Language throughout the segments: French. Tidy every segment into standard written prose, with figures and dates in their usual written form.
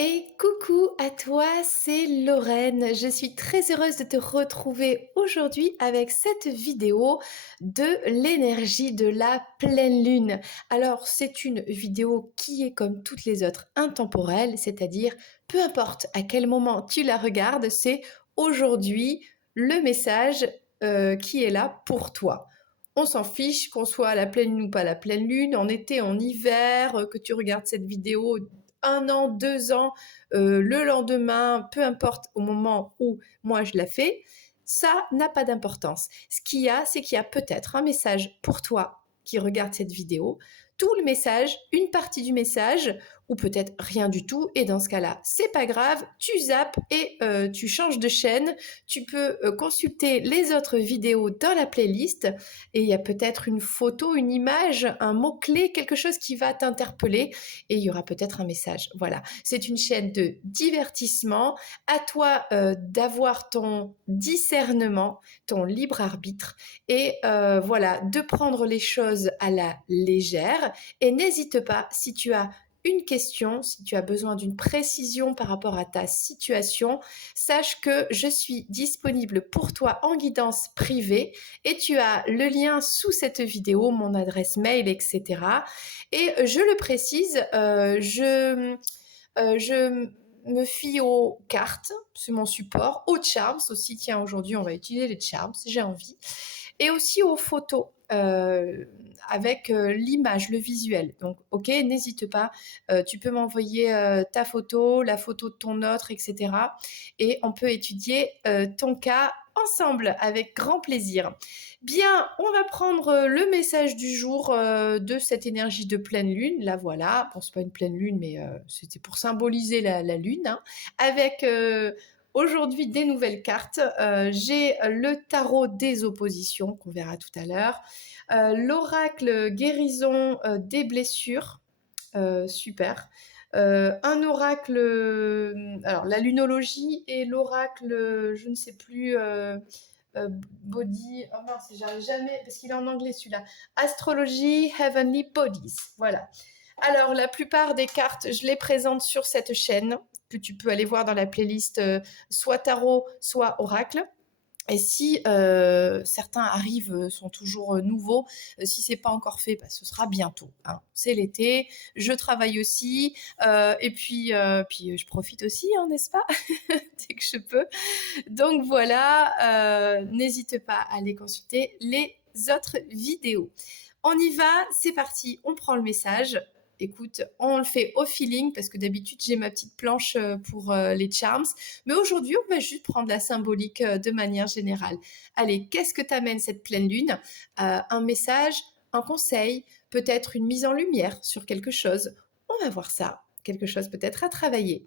Et coucou à toi, c'est Lorraine. Je suis très heureuse de te retrouver aujourd'hui avec cette vidéo de l'énergie de la pleine lune. Alors, c'est une vidéo qui est comme toutes les autres intemporelle, c'est-à-dire peu importe à quel moment tu la regardes, c'est aujourd'hui le message qui est là pour toi. On s'en fiche qu'on soit à la pleine lune ou pas à la pleine lune, en été, en hiver, que tu regardes cette vidéo 1 an, 2 ans, le lendemain, peu importe au moment où moi je la fais, ça n'a pas d'importance. Ce qu'il y a, c'est qu'il y a peut-être un message pour toi qui regarde cette vidéo, tout le message, une partie du message, ou peut-être rien du tout. Et dans ce cas-là, c'est pas grave, tu zappes et tu changes de chaîne. Tu peux consulter les autres vidéos dans la playlist et il y a peut-être une photo, une image, un mot-clé, quelque chose qui va t'interpeller et il y aura peut-être un message. Voilà, c'est une chaîne de divertissement. À toi d'avoir ton discernement, ton libre arbitre et voilà, de prendre les choses à la légère. Et n'hésite pas, si tu as une question, si tu as besoin d'une précision par rapport à ta situation, sache que je suis disponible pour toi en guidance privée et tu as le lien sous cette vidéo, mon adresse mail, etc. Et je le précise, je me fie aux cartes, c'est mon support, aux charms aussi. Tiens, aujourd'hui, on va utiliser les charms, j'ai envie. Et aussi aux photos. Avec l'image, le visuel. Donc, ok, n'hésite pas, tu peux m'envoyer ta photo, la photo de ton autre, etc. Et on peut étudier ton cas ensemble avec grand plaisir. Bien, on va prendre le message du jour de cette énergie de pleine lune. Là, voilà. Bon, c'est pas une pleine lune, mais c'était pour symboliser la lune. Hein. Avec aujourd'hui des nouvelles cartes. J'ai le tarot des oppositions qu'on verra tout à l'heure. L'oracle guérison des blessures. Super. Un oracle, alors la lunologie et l'oracle, je ne sais plus, body, oh mince, j'arrive jamais, parce qu'il est en anglais celui-là. Astrologie, Heavenly Bodies. Voilà. Alors, la plupart des cartes, je les présente sur cette chaîne, que tu peux aller voir dans la playlist soit tarot, soit oracle. Et si certains arrivent, sont toujours nouveaux, si c'est pas encore fait, bah, ce sera bientôt. Hein. C'est l'été, je travaille aussi, puis je profite aussi, hein, n'est-ce pas dès que je peux. Donc voilà, n'hésite pas à aller consulter les autres vidéos. On y va, c'est parti, on prend le message. Écoute, on le fait au feeling parce que d'habitude j'ai ma petite planche pour les charms. Mais aujourd'hui, on va juste prendre la symbolique de manière générale. Allez, qu'est-ce que t'amène cette pleine lune Un message, un conseil, peut-être une mise en lumière sur quelque chose. On va voir ça. Quelque chose peut-être à travailler.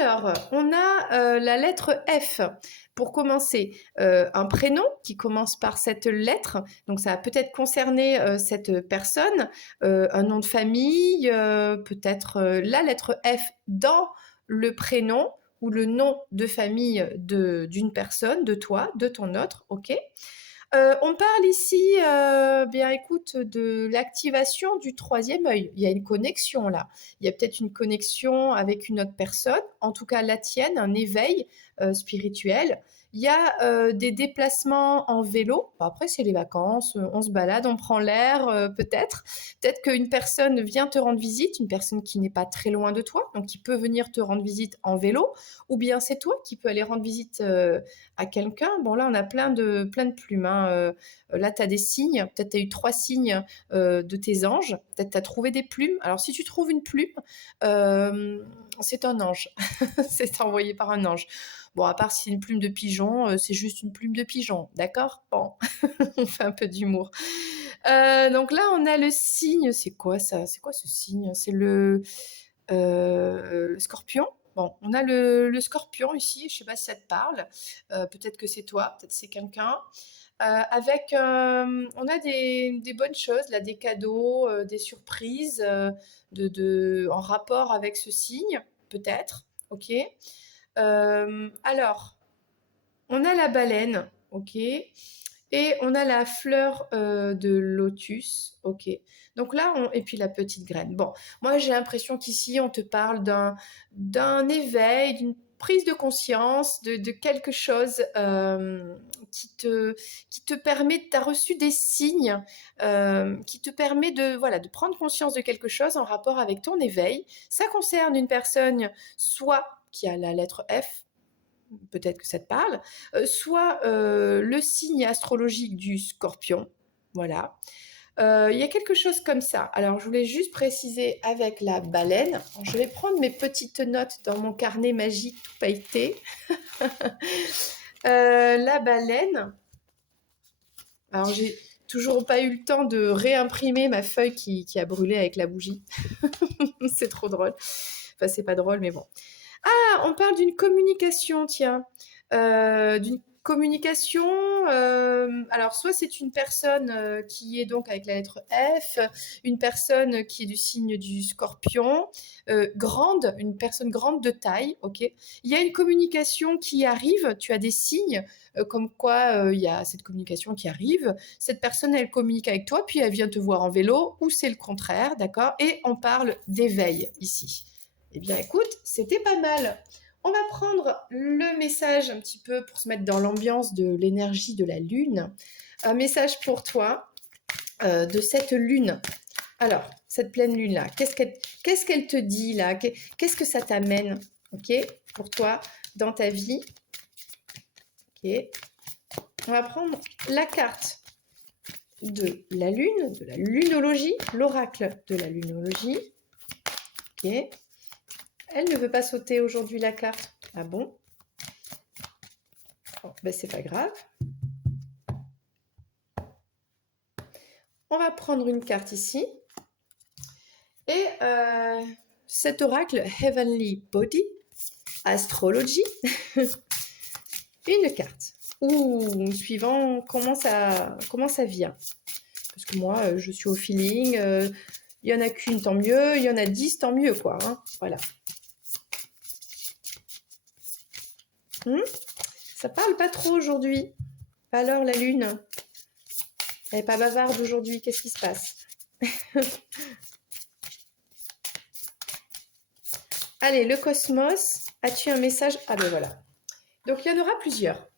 Alors, on a la lettre F. Pour commencer, un prénom qui commence par cette lettre. Donc, ça va peut-être concerner cette personne, un nom de famille, peut-être la lettre F dans le prénom ou le nom de famille d'une personne, de toi, de ton autre, ok. On parle ici, bien écoute, de l'activation du troisième œil. Il y a une connexion là. Il y a peut-être une connexion avec une autre personne, en tout cas la tienne, un éveil spirituel. Il y a des déplacements en vélo. Bon, après, c'est les vacances, on se balade, on prend l'air, peut-être. Peut-être qu'une personne vient te rendre visite, une personne qui n'est pas très loin de toi, donc qui peut venir te rendre visite en vélo, ou bien c'est toi qui peux aller rendre visite à quelqu'un. Bon, là, on a plein de plumes. Hein. Là, tu as des signes. Peut-être tu as eu 3 signes de tes anges. Peut-être tu as trouvé des plumes. Alors, si tu trouves une plume, c'est un ange. C'est envoyé par un ange. Bon, à part si c'est une plume de pigeon, c'est juste une plume de pigeon. D'accord. Bon, on fait un peu d'humour. Donc là, on a le signe. C'est quoi ça? C'est quoi ce signe? C'est le scorpion. Bon, on a le scorpion ici, je ne sais pas si ça te parle, peut-être que c'est toi, peut-être c'est quelqu'un. On a des bonnes choses, là, des cadeaux, des surprises en rapport avec ce signe, peut-être, ok. Alors, on a la baleine, ok. Et on a la fleur de lotus, ok. Donc là, et puis la petite graine. Bon, moi j'ai l'impression qu'ici on te parle d'un éveil, d'une prise de conscience, de quelque chose qui te permet, tu as reçu des signes qui te permet de, voilà, de prendre conscience de quelque chose en rapport avec ton éveil. Ça concerne une personne soit qui a la lettre F, peut-être que ça te parle, soit le signe astrologique du scorpion, voilà. Il y a quelque chose comme ça. Alors, je voulais juste préciser avec la baleine. Alors, je vais prendre mes petites notes dans mon carnet magique pailleté. La baleine. Alors, j'ai toujours pas eu le temps de réimprimer ma feuille qui a brûlé avec la bougie. C'est trop drôle. Enfin, c'est pas drôle, mais bon. Ah, on parle d'une communication, tiens. D'une communication, alors soit c'est une personne qui est donc avec la lettre F, une personne qui est du signe du scorpion, grande, une personne grande de taille, ok. Il y a une communication qui arrive, tu as des signes comme quoi il y a cette communication qui arrive, cette personne elle communique avec toi, puis elle vient te voir en vélo, ou c'est le contraire, d'accord. Et on parle d'éveil ici. Eh bien, écoute, c'était pas mal. On va prendre le message un petit peu pour se mettre dans l'ambiance de l'énergie de la lune. Un message pour toi de cette lune. Alors, cette pleine lune-là, qu'est-ce qu'elle te dit là? Qu'est-ce que ça t'amène, ok, pour toi dans ta vie? Ok. On va prendre la carte de la lunologie, l'oracle de la lunologie. Ok. Elle ne veut pas sauter aujourd'hui la carte. Ah bon? Oh, ben c'est pas grave. On va prendre une carte ici. Et cet oracle Heavenly Body, Astrology, une carte. Ou suivant comment ça vient. Parce que moi, je suis au feeling. Il y en a qu'une, tant mieux. Il y en a 10, tant mieux, quoi. Hein, voilà. Ça parle pas trop aujourd'hui. Alors, la lune, elle n'est pas bavarde aujourd'hui. Qu'est-ce qui se passe? Allez, le cosmos, as-tu un message? Ah ben voilà. Donc, il y en aura plusieurs.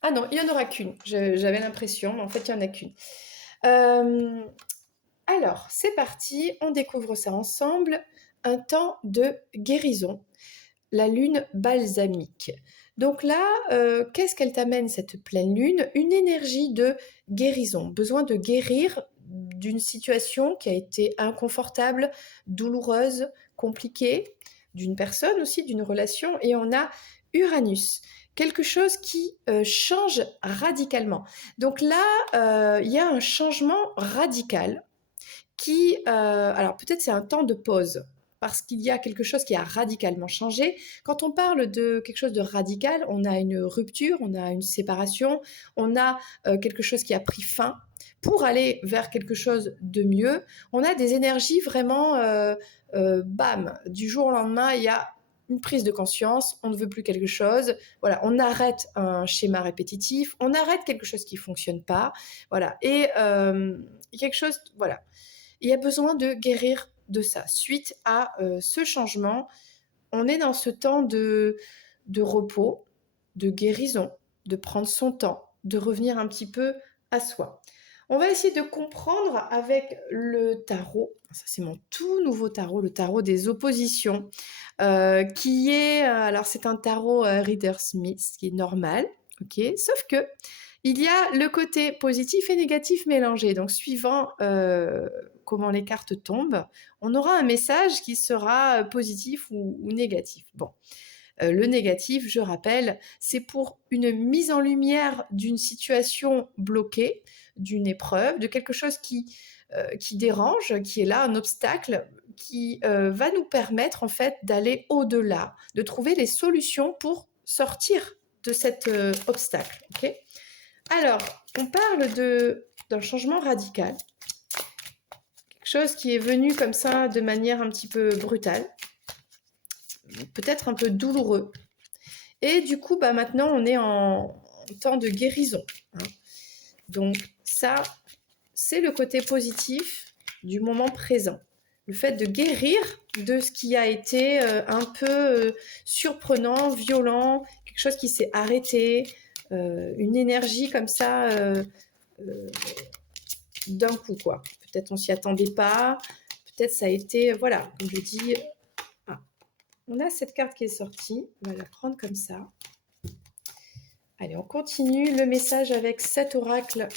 Ah non, il n'y en aura qu'une. J'avais l'impression, mais en fait, il n'y en a qu'une. Alors, c'est parti. On découvre ça ensemble. Un temps de guérison. La lune balsamique. Donc là, qu'est-ce qu'elle t'amène, cette pleine lune? Une énergie de guérison. Besoin de guérir d'une situation qui a été inconfortable, douloureuse, compliquée, d'une personne aussi, d'une relation. Et on a Uranus, quelque chose qui change radicalement. Donc là, il y a un changement radical qui, alors peut-être c'est un temps de pause, parce qu'il y a quelque chose qui a radicalement changé. Quand on parle de quelque chose de radical, on a une rupture, on a une séparation, on a quelque chose qui a pris fin. Pour aller vers quelque chose de mieux, on a des énergies vraiment, bam, du jour au lendemain, il y a une prise de conscience, on ne veut plus quelque chose, voilà, on arrête un schéma répétitif, on arrête quelque chose qui ne fonctionne pas, voilà, et quelque chose, voilà. Il y a besoin de guérir de ça. Suite à ce changement, on est dans ce temps de repos, de guérison, de prendre son temps, de revenir un petit peu à soi. On va essayer de comprendre avec le tarot. Ça, c'est mon tout nouveau tarot, le tarot des oppositions, qui est, alors c'est un tarot Reader-Smith, qui est normal, ok. Sauf que il y a le côté positif et négatif mélangé. Donc, suivant comment les cartes tombent, on aura un message qui sera positif ou négatif. Bon, le négatif, je rappelle, c'est pour une mise en lumière d'une situation bloquée, d'une épreuve, de quelque chose qui dérange, qui est là, un obstacle, qui va nous permettre en fait d'aller au-delà, de trouver les solutions pour sortir de cet obstacle. Ok. Alors, on parle d'un changement radical, quelque chose qui est venu comme ça de manière un petit peu brutale, peut-être un peu douloureux. Et du coup, bah, maintenant, on est en temps de guérison. Hein. Donc ça, c'est le côté positif du moment présent. Le fait de guérir de ce qui a été un peu surprenant, violent, quelque chose qui s'est arrêté, une énergie comme ça d'un coup, quoi. Peut-être on s'y attendait pas, peut-être ça a été, voilà, comme je dis, on a cette carte qui est sortie, on va la prendre comme ça. Allez, on continue le message avec cet oracle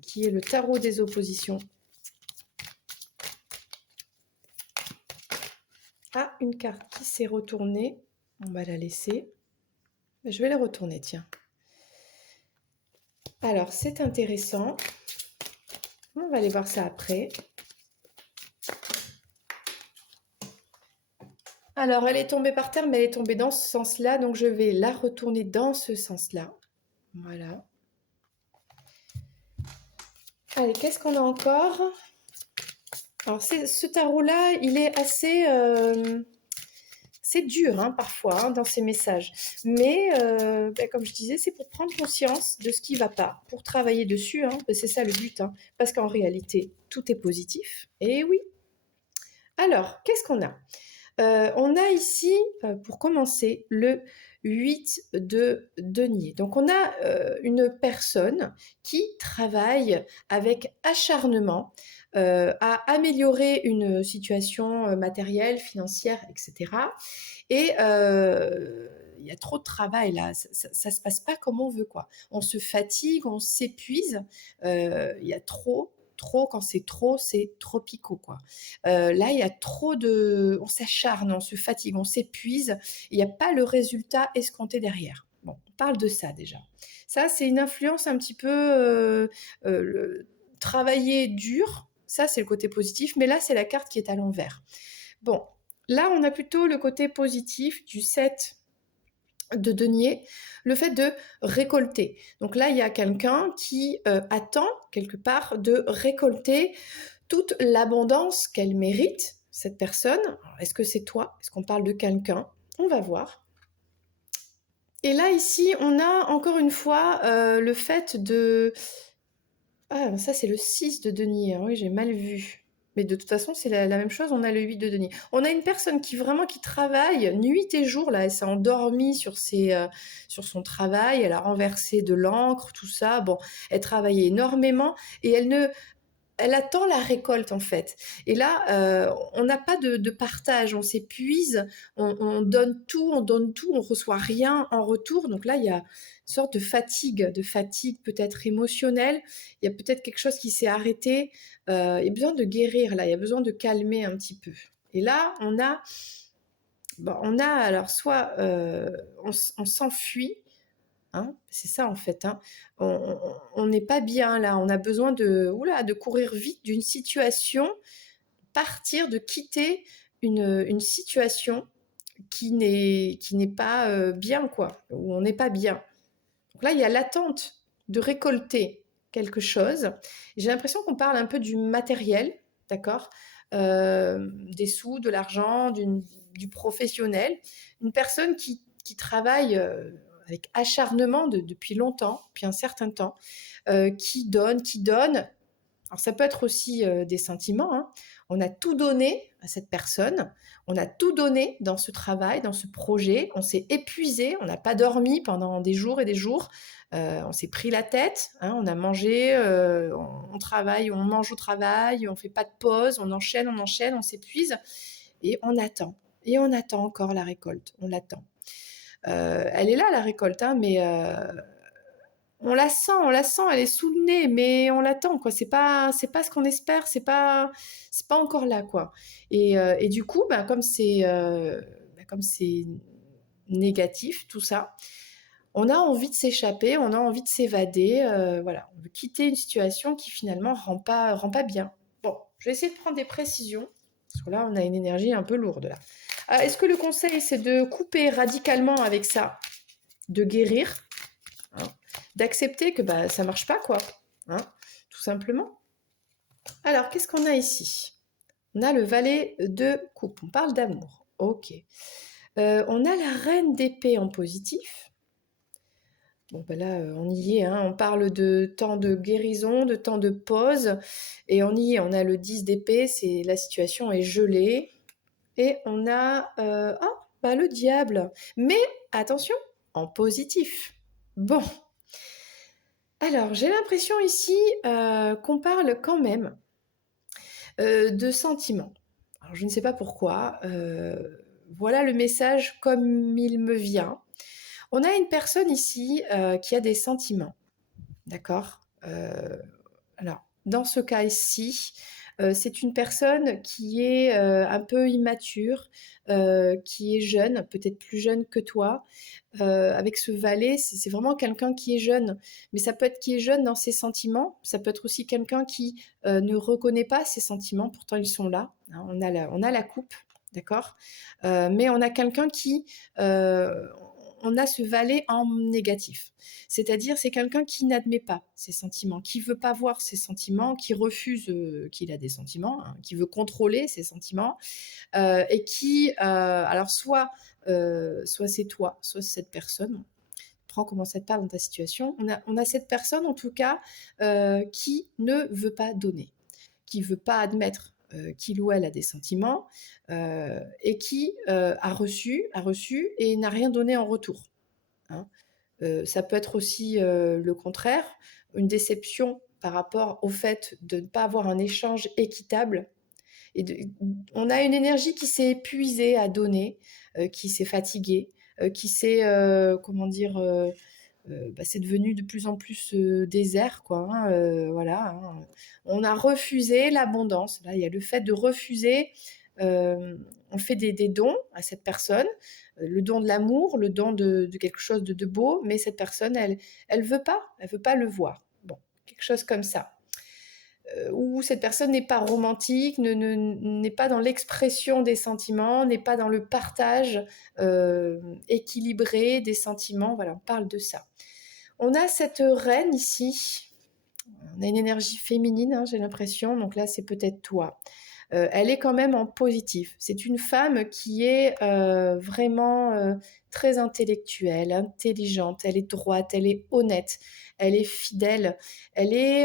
qui est le tarot des oppositions. Ah, une carte qui s'est retournée, on va la laisser. Je vais la retourner, tiens. Alors, c'est intéressant. On va aller voir ça après. Alors, elle est tombée par terre, mais elle est tombée dans ce sens-là, donc je vais la retourner dans ce sens-là. Voilà. Allez, qu'est-ce qu'on a encore? Alors, ce tarot-là, il est assez... c'est dur hein, parfois hein, dans ces messages, mais comme je disais, c'est pour prendre conscience de ce qui ne va pas, pour travailler dessus, hein, c'est ça le but, hein, parce qu'en réalité, tout est positif, et oui. Alors, qu'est-ce qu'on a? On a ici, pour commencer, le 8 de denier. Donc, on a une personne qui travaille avec acharnement à améliorer une situation matérielle, financière, etc. Et il y a trop de travail là, ça se passe pas comme on veut quoi. On se fatigue, on s'épuise, il y a trop, quand c'est trop picot quoi. Là, il y a trop de... On s'acharne, on se fatigue, on s'épuise, il n'y a pas le résultat escompté derrière. Bon, on parle de ça déjà. Ça, c'est une influence un petit peu... travailler dur, ça c'est le côté positif, mais là, c'est la carte qui est à l'envers. Bon, là, on a plutôt le côté positif du 7 de denier, le fait de récolter. Donc là, il y a quelqu'un qui attend quelque part de récolter toute l'abondance qu'elle mérite, cette personne. Est-ce que c'est toi? Est-ce qu'on parle de quelqu'un? On va voir. Et là, ici, on a encore une fois le fait de... Ah, ça, c'est le 6 de denier. Oui, j'ai mal vu. Mais de toute façon, c'est la même chose, on a le 8 de denier. On a une personne qui vraiment qui travaille nuit et jour, là, elle s'est endormie sur son travail, elle a renversé de l'encre, tout ça. Bon, elle travaille énormément et elle attend la récolte en fait. Et là, on n'a pas de partage, on s'épuise, on donne tout, on reçoit rien en retour. Donc là, il y a une sorte de fatigue peut-être émotionnelle. Il y a peut-être quelque chose qui s'est arrêté. Il y a besoin de guérir là, il y a besoin de calmer un petit peu. Et là, on a alors soit on s'enfuit. Hein, c'est ça en fait. Hein. On n'est pas bien là. On a besoin de courir vite d'une situation, partir, de quitter une situation qui n'est pas bien quoi, où on n'est pas bien. Donc là, il y a l'attente de récolter quelque chose. J'ai l'impression qu'on parle un peu du matériel, d'accord, des sous, de l'argent, du professionnel. Une personne qui travaille avec acharnement depuis longtemps, depuis un certain temps, qui donne. Alors ça peut être aussi des sentiments. Hein. On a tout donné à cette personne, on a tout donné dans ce travail, dans ce projet, on s'est épuisé, on n'a pas dormi pendant des jours et des jours, on s'est pris la tête, hein, on a mangé, on travaille, on mange au travail, on ne fait pas de pause, on enchaîne, on s'épuise et on attend. Et on attend encore la récolte, on l'attend. Elle est là la récolte, hein, mais on la sent, elle est sous le nez, mais on l'attend, quoi. C'est pas ce qu'on espère, c'est pas encore là, quoi. Et du coup, comme c'est négatif, tout ça, on a envie de s'échapper, on a envie de s'évader, voilà. On veut quitter une situation qui finalement rend pas bien. Bon, je vais essayer de prendre des précisions, parce que là, on a une énergie un peu lourde, là. Est-ce que le conseil, c'est de couper radicalement avec ça, de guérir, hein, d'accepter que ça marche pas quoi, hein, tout simplement. Alors qu'est-ce qu'on a ici? On a le valet de coupe, on parle d'amour, ok. On a la reine d'épée en positif, Bon, ben là, on y est, hein. On parle de temps de guérison, de temps de pause et on y est. On a le 10 d'épée, c'est la situation est gelée et on a, bah, le diable. Mais attention, en positif. Bon, alors j'ai l'impression ici, qu'on parle quand même, de sentiments. Alors je ne sais pas pourquoi, voilà le message comme il me vient. On a une personne ici, qui a des sentiments. D'accord. Alors, dans ce cas-ci, c'est une personne qui est un peu immature, qui est jeune, peut-être plus jeune que toi. Avec ce valet, c'est vraiment quelqu'un qui est jeune, mais ça peut être qui est jeune dans ses sentiments, ça peut être aussi quelqu'un qui ne reconnaît pas ses sentiments, pourtant ils sont là. Hein, on a la coupe, d'accord. Mais on a quelqu'un qui, on a ce valet en négatif. C'est-à-dire, c'est quelqu'un qui n'admet pas ses sentiments, qui veut pas voir ses sentiments, qui refuse qu'il a des sentiments, hein, qui veut contrôler ses sentiments, et qui, alors soit c'est toi, soit c'est cette personne. Prends comment ça te parle dans ta situation. On a cette personne, en tout cas, qui ne veut pas donner, qui veut pas admettre qu'il ou elle a des sentiments, et qui a reçu et n'a rien donné en retour. Hein. Ça peut être aussi le contraire, une déception par rapport au fait de ne pas avoir un échange équitable. Et on a une énergie qui s'est épuisée à donner, qui s'est fatiguée, qui s'est, comment dire, bah, c'est devenu de plus en plus désert, quoi. Hein, voilà. Hein. On a refusé l'abondance. Là, il y a le fait de refuser. On fait des dons à cette personne, le don de l'amour, le don de quelque chose de beau, mais cette personne, elle veut pas le voir. Bon, quelque chose comme ça. Où cette personne n'est pas romantique, n'est pas dans l'expression des sentiments, n'est pas dans le partage équilibré des sentiments. Voilà, on parle de ça. On a cette reine ici. On a une énergie féminine, hein, j'ai l'impression. Donc là, c'est peut-être toi. Elle est quand même en positif. C'est une femme qui est vraiment très intellectuelle, intelligente, elle est droite, elle est honnête, elle est fidèle, elle est,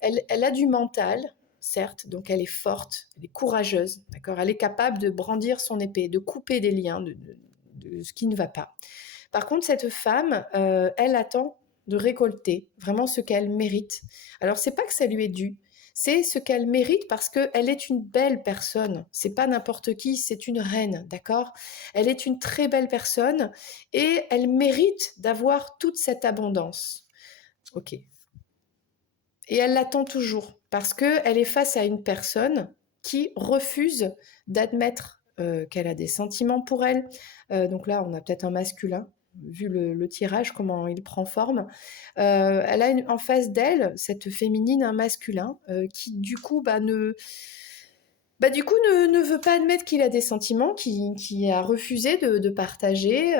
elle a du mental, certes, donc elle est forte, elle est courageuse, d'accord. Elle est capable de brandir son épée, de couper des liens de ce qui ne va pas. Par contre, cette femme, elle attend de récolter vraiment ce qu'elle mérite. Alors, c'est pas que ça lui est dû, c'est ce qu'elle mérite parce qu'elle est une belle personne. C'est pas n'importe qui, c'est une reine, d'accord. Elle est une très belle personne et elle mérite d'avoir toute cette abondance. Ok. Et elle l'attend toujours parce qu'elle est face à une personne qui refuse d'admettre qu'elle a des sentiments pour elle. Donc là, on a peut-être un masculin, vu le tirage, comment il prend forme. Elle a en face d'elle, cette féminine, un masculin qui, du coup, ne veut pas admettre qu'il a des sentiments, qui a refusé de partager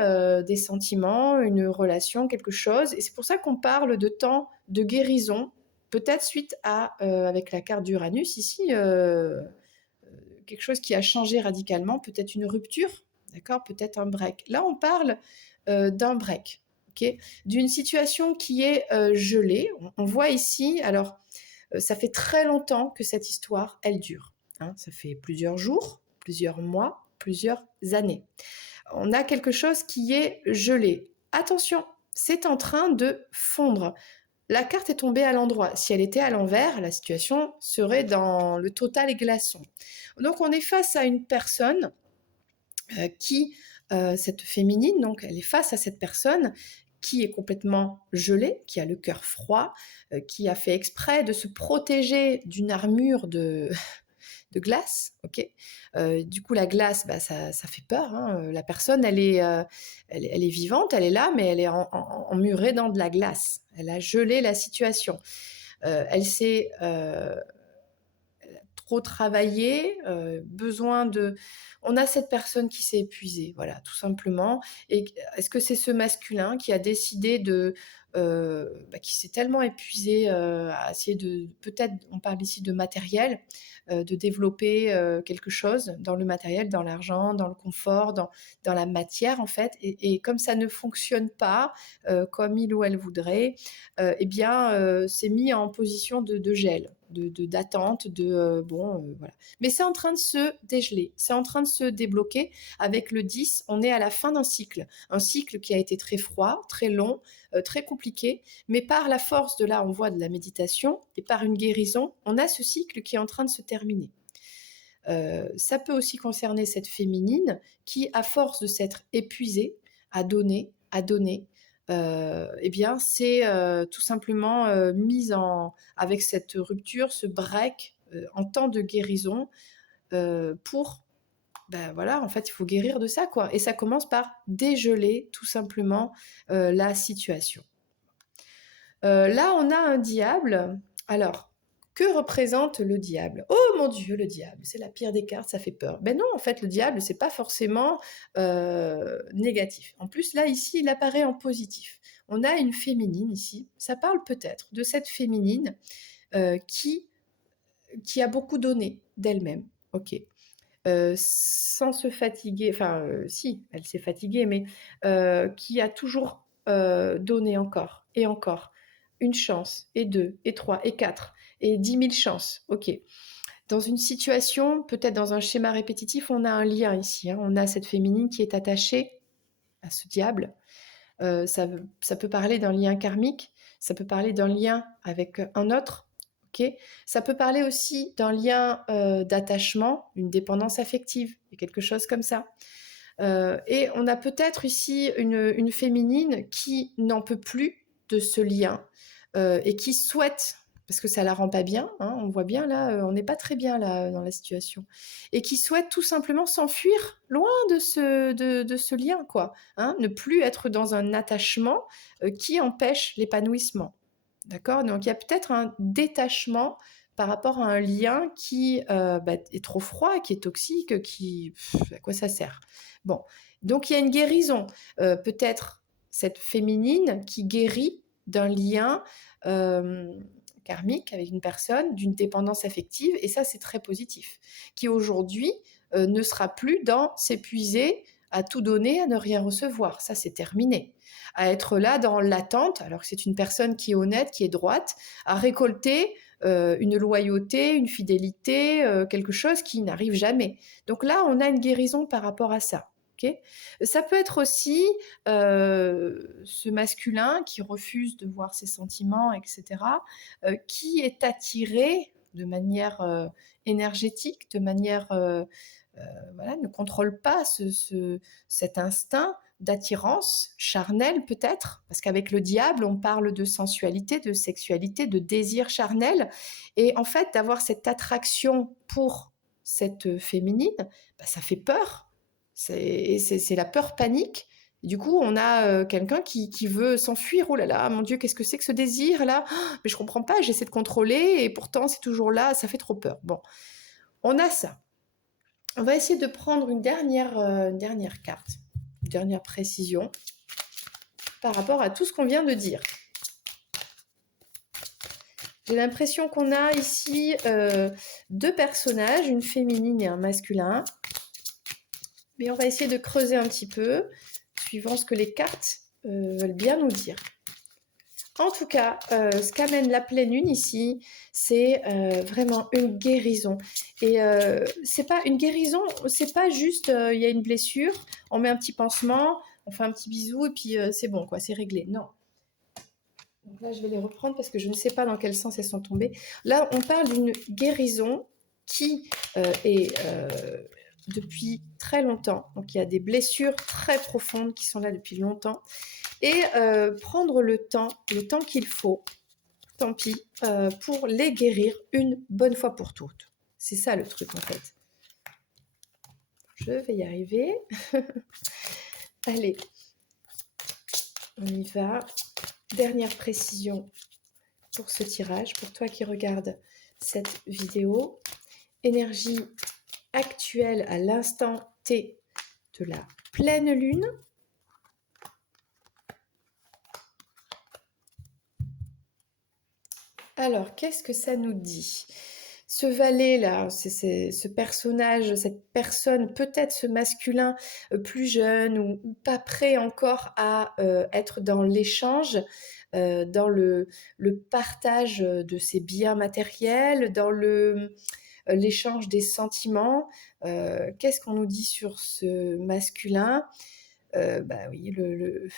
des sentiments, une relation, quelque chose. Et c'est pour ça qu'on parle de temps de guérison, peut-être suite à, avec la carte d'Uranus ici, quelque chose qui a changé radicalement, peut-être une rupture, d'accord, peut-être un break. Là, on parle d'un break, ok, d'une situation qui est gelée. On voit ici, alors, ça fait très longtemps que cette histoire, elle dure. Hein, ça fait plusieurs jours, plusieurs mois, plusieurs années. On a quelque chose qui est gelé. Attention, c'est en train de fondre. La carte est tombée à l'endroit. Si elle était à l'envers, la situation serait dans le total glaçon. Donc on est face à une personne qui, cette féminine, donc elle est face à cette personne qui est complètement gelée, qui a le cœur froid, qui a fait exprès de se protéger d'une armure de glace, ok. Du coup, la glace, bah, ça fait peur. Hein. La personne, elle est vivante, elle est là, mais elle est emmurée dans de la glace. Elle a gelé la situation. Elle s'est trop travaillé, besoin de on a cette personne qui s'est épuisée, voilà, tout simplement. Et est-ce que c'est ce masculin qui a décidé qui s'est tellement épuisé, à essayer de peut-être on parle ici de matériel, de développer, quelque chose dans le matériel, dans l'argent, dans le confort, dans la matière en fait et comme ça ne fonctionne pas, comme il ou elle voudrait, s'est mis en position de gel, d'attente, voilà. Mais c'est en train de se dégeler, c'est en train de se débloquer. Avec le 10, on est à la fin d'un cycle. Un cycle qui a été très froid, très long, très compliqué, mais par la force de là, on voit de la méditation et par une guérison, on a ce cycle qui est en train de se terminer. Ça peut aussi concerner cette féminine qui, à force de s'être épuisée, à donner, c'est tout simplement mise avec cette rupture, ce break en temps de guérison pour voilà, en fait, il faut guérir de ça, quoi. Et ça commence par dégeler tout simplement la situation. Là, on a un diable. Alors, que représente le diable? Oh mon Dieu, le diable, c'est la pire des cartes, ça fait peur. Ben non, en fait, le diable, c'est pas forcément négatif. En plus, là, ici, il apparaît en positif. On a une féminine ici. Ça parle peut-être de cette féminine qui a beaucoup donné d'elle-même. Ok. Sans se fatiguer, si, elle s'est fatiguée, mais qui a toujours donné encore et encore. Une chance, et deux, et trois, et quatre, et 10 000 chances. Ok. Dans une situation, peut-être dans un schéma répétitif, on a un lien ici. Hein. On a cette féminine qui est attachée à ce diable. Ça peut parler d'un lien karmique, ça peut parler d'un lien avec un autre. Okay, ça peut parler aussi d'un lien d'attachement, une dépendance affective, quelque chose comme ça. Et on a peut-être ici une féminine qui n'en peut plus de ce lien et qui souhaite, parce que ça la rend pas bien, hein, on voit bien là, on n'est pas très bien là dans la situation, et qui souhaite tout simplement s'enfuir loin de ce lien, quoi, hein, ne plus être dans un attachement qui empêche l'épanouissement. D'accord? Donc il y a peut-être un détachement par rapport à un lien qui est trop froid, qui est toxique, à quoi ça sert? Bon, donc il y a une guérison. Peut-être cette féminine qui guérit d'un lien karmique avec une personne, d'une dépendance affective, et ça c'est très positif, qui aujourd'hui ne sera plus dans s'épuiser à tout donner, à ne rien recevoir. Ça c'est terminé. À être là dans l'attente, alors que c'est une personne qui est honnête, qui est droite, à récolter une loyauté, une fidélité, quelque chose qui n'arrive jamais. Donc là, on a une guérison par rapport à ça. Okay, ça peut être aussi ce masculin qui refuse de voir ses sentiments, etc., qui est attiré de manière énergétique, de manière voilà, ne contrôle pas cet instinct d'attirance charnelle peut-être, parce qu'avec le diable, on parle de sensualité, de sexualité, de désir charnel, et en fait, d'avoir cette attraction pour cette féminine, ça fait peur, c'est la peur panique. Du coup, on a quelqu'un qui veut s'enfuir. Oh là là, mon Dieu, qu'est-ce que c'est que ce désir-là? Mais je comprends pas, j'essaie de contrôler, et pourtant, c'est toujours là, ça fait trop peur. Bon, on a ça. On va essayer de prendre une dernière carte, une dernière précision par rapport à tout ce qu'on vient de dire. J'ai l'impression qu'on a ici deux personnages, une féminine et un masculin. Mais on va essayer de creuser un petit peu, suivant ce que les cartes veulent bien nous dire. En tout cas, ce qu'amène la pleine lune ici, c'est vraiment une guérison. Et c'est pas une guérison, c'est pas juste il y a une blessure, on met un petit pansement, on fait un petit bisou et puis c'est bon, quoi, c'est réglé. Non. Donc là, je vais les reprendre parce que je ne sais pas dans quel sens elles sont tombées. Là, on parle d'une guérison qui est depuis très longtemps. Donc il y a des blessures très profondes qui sont là depuis longtemps. Et prendre le temps qu'il faut, tant pis, pour les guérir une bonne fois pour toutes. C'est ça le truc en fait. Je vais y arriver. Allez, on y va. Dernière précision pour ce tirage, pour toi qui regardes cette vidéo. énergie actuelle à l'instant T de la pleine lune. Alors, qu'est-ce que ça nous dit? Ce valet-là, c'est ce personnage, cette personne, peut-être ce masculin plus jeune ou pas prêt encore à être dans l'échange, dans le partage de ses biens matériels, dans l'échange des sentiments. Qu'est-ce qu'on nous dit sur ce masculin? Bah oui, le